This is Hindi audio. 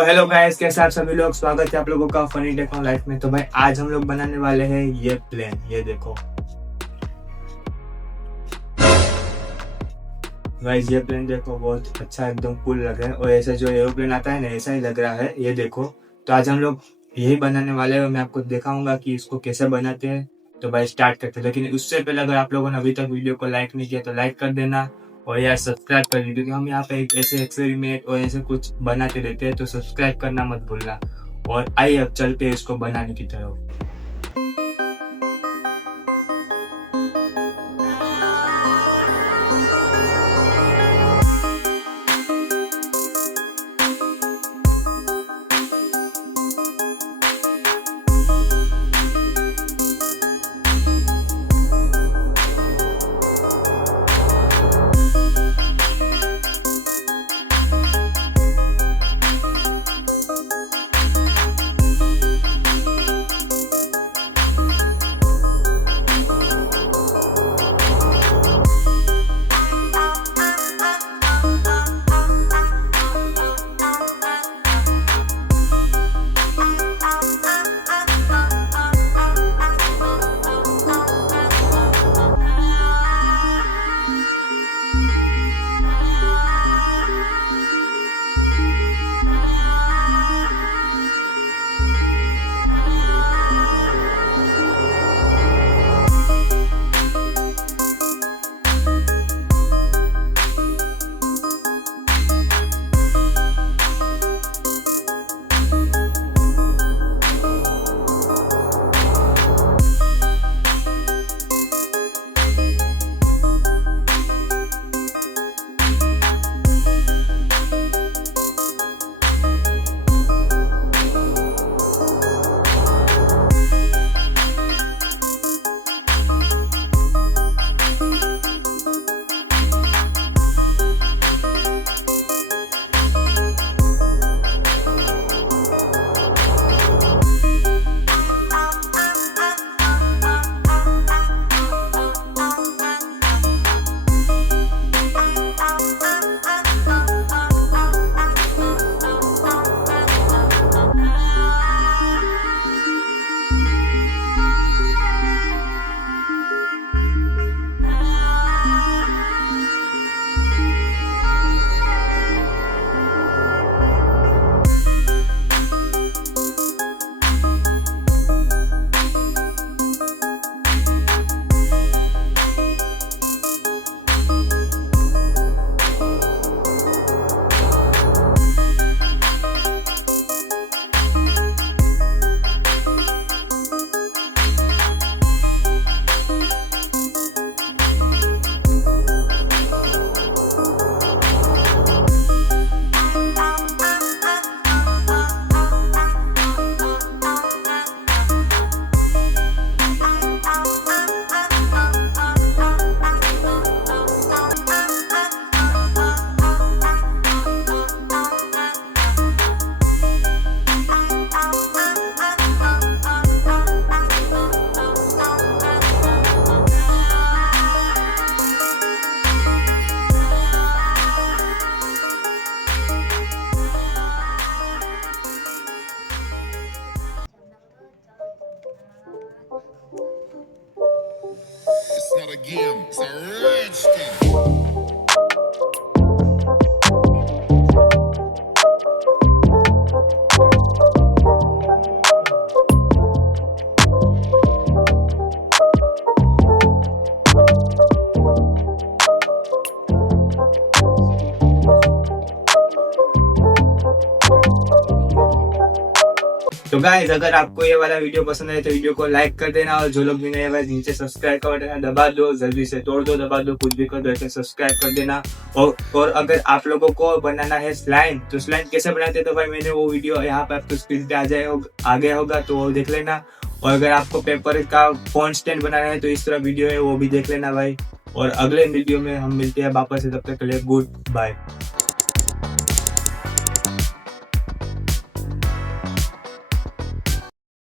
तो हेलो गाइस, कैसे आप सभी लोग। स्वागत है आप लोगों का फनी टेक्नो लाइफ में। तो भाई आज हम लोग बनाने वाले हैं ये प्लेन। ये देखो गाइस, ये प्लेन देखो, बहुत अच्छा एकदम कूल लग रहा है और ऐसा जो एरोप्लेन आता है ना, ऐसा ही लग रहा है। ये देखो, तो आज हम लोग यही बनाने वाले हैं। मैं आपको दिखाऊंगा कि इसको कैसे बनाते हैं। तो भाई स्टार्ट करते हैं, लेकिन उससे पहले अगर आप लोगों ने अभी तक वीडियो को लाइक नहीं किया तो लाइक कर देना और यार सब्सक्राइब कर दीजिए, क्योंकि हम यहाँ पे एक ऐसे एक्सपेरिमेंट और ऐसे कुछ बनाते रहते हैं। तो सब्सक्राइब करना मत भूलना। और आइए अब चलते हैं इसको बनाने की तरफ। It's not a game, it's a rich thing. तो गाइस, अगर आपको ये वाला वीडियो पसंद है तो वीडियो को लाइक कर देना और जो लोग भी नए हैं नीचे सब्सक्राइब का बटन दबा दो, जल्दी से तोड़ दो, दबा दो, कुछ भी कर दो, ऐसे सब्सक्राइब कर देना। और अगर आप लोगों को बनाना है स्लाइम, तो स्लाइम कैसे बनाते हैं तो भाई मैंने वो वीडियो यहाँ पे आपको स्क्रीन पे आ गया होगा, तो वो देख लेना। और अगर आपको पेपर का फोन स्टैंड बनाना है तो इस तरह वीडियो है, वो भी देख लेना भाई। और अगले वीडियो में हम मिलते हैं वापस से, तब तक के लिए गुड बाय।